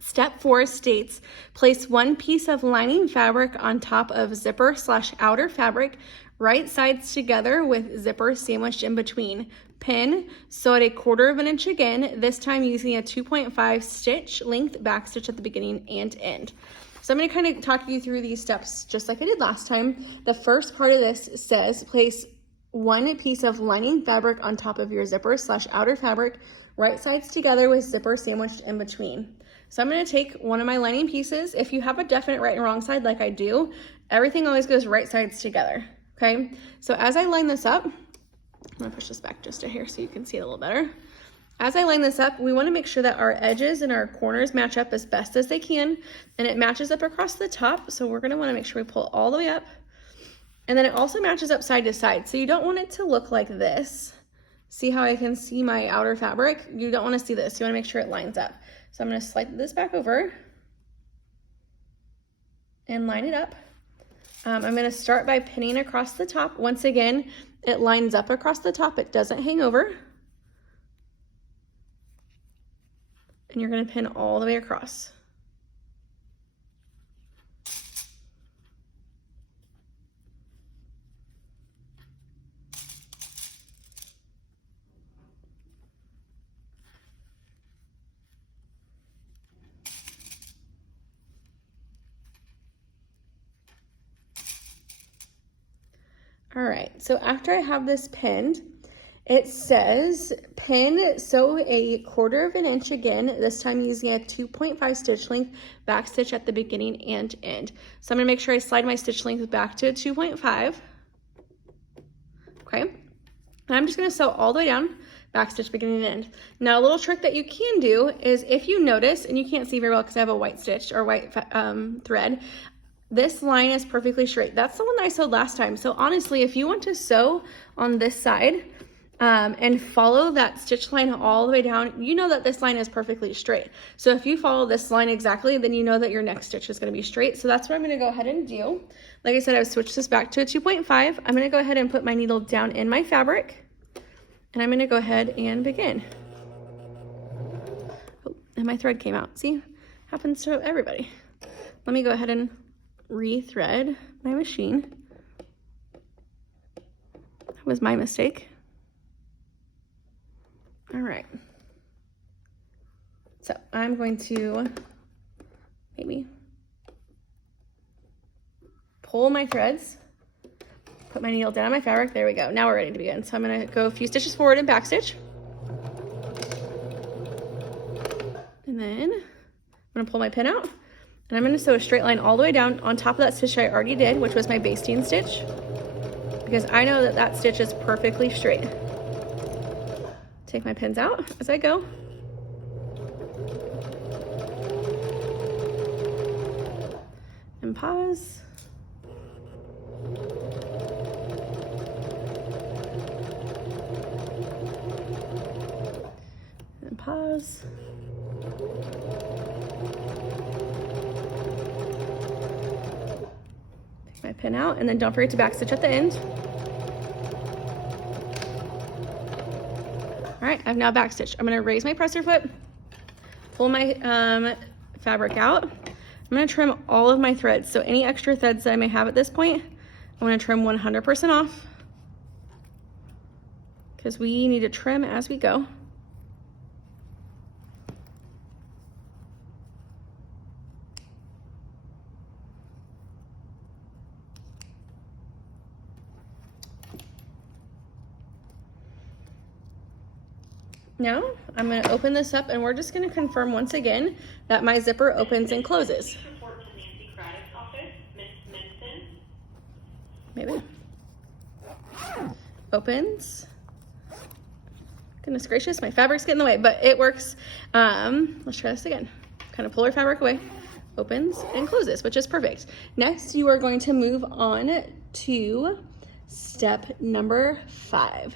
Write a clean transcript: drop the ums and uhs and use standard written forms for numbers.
Step 4 states, place one piece of lining fabric on top of zipper/outer fabric, right sides together with zipper sandwiched in between. Pin, sew at 1/4 inch again, this time using a 2.5 stitch length back stitch at the beginning and end. So I'm going to kind of talk you through these steps just like I did last time. The first part of this says, place one piece of lining fabric on top of your zipper/outer fabric, right sides together with zipper sandwiched in between. So I'm going to take one of my lining pieces. If you have a definite right and wrong side like I do, everything always goes right sides together, okay? So as I line this up, I'm going to push this back just a hair so you can see it a little better. As I line this up, we want to make sure that our edges and our corners match up as best as they can, and it matches up across the top, so we're going to want to make sure we pull all the way up. And then it also matches up side to side, so you don't want it to look like this. See how I can see my outer fabric? You don't want to see this. You want to make sure it lines up. So I'm going to slide this back over and line it up. I'm going to start by pinning across the top. Once again, it lines up across the top. It doesn't hang over. And you're going to pin all the way across. All right, so after I have this pinned, it says pin, sew a 1/4 inch again, this time using a 2.5 stitch length back stitch at the beginning and end. So I'm gonna make sure I slide my stitch length back to 2.5. Okay, and I'm just gonna sew all the way down, back stitch beginning and end. Now a little trick that you can do is, if you notice, and you can't see very well because I have a white stitch or white thread, this line is perfectly straight. That's the one that I sewed last time. So honestly, if you want to sew on this side and follow that stitch line all the way down, you know that this line is perfectly straight. So if you follow this line exactly, then you know that your next stitch is going to be straight. So that's what I'm going to go ahead and do. Like I said, I've switched this back to a 2.5. I'm going to go ahead and put my needle down in my fabric, and I'm going to go ahead and begin. Oh, and my thread came out. See, happens to everybody. Let me go ahead and rethread my machine. That was my mistake. All right. So I'm going to maybe pull my threads, put my needle down on my fabric. There we go. Now we're ready to begin. So I'm going to go a few stitches forward and back stitch. And then I'm going to pull my pin out. And I'm going to sew a straight line all the way down on top of that stitch I already did, which was my basting stitch, because I know that that stitch is perfectly straight. Take my pins out as I go. And pause. And pause. My pin out, and then don't forget to back stitch at the end. All right, I've now back stitched. I'm going to raise my presser foot, pull my fabric out. I'm going to trim all of my threads. So any extra threads that I may have at this point, I'm going to trim 100% off, because we need to trim as we go. Now I'm going to open this up, and we're just going to confirm once again that my zipper opens and closes. Report to Nancy Craddock's office, Miss Minson. Maybe. Opens. Goodness gracious, my fabric's getting in the way, but it works. Let's try this again. Kind of pull our fabric away. Opens and closes, which is perfect. Next, you are going to move on to step number 5.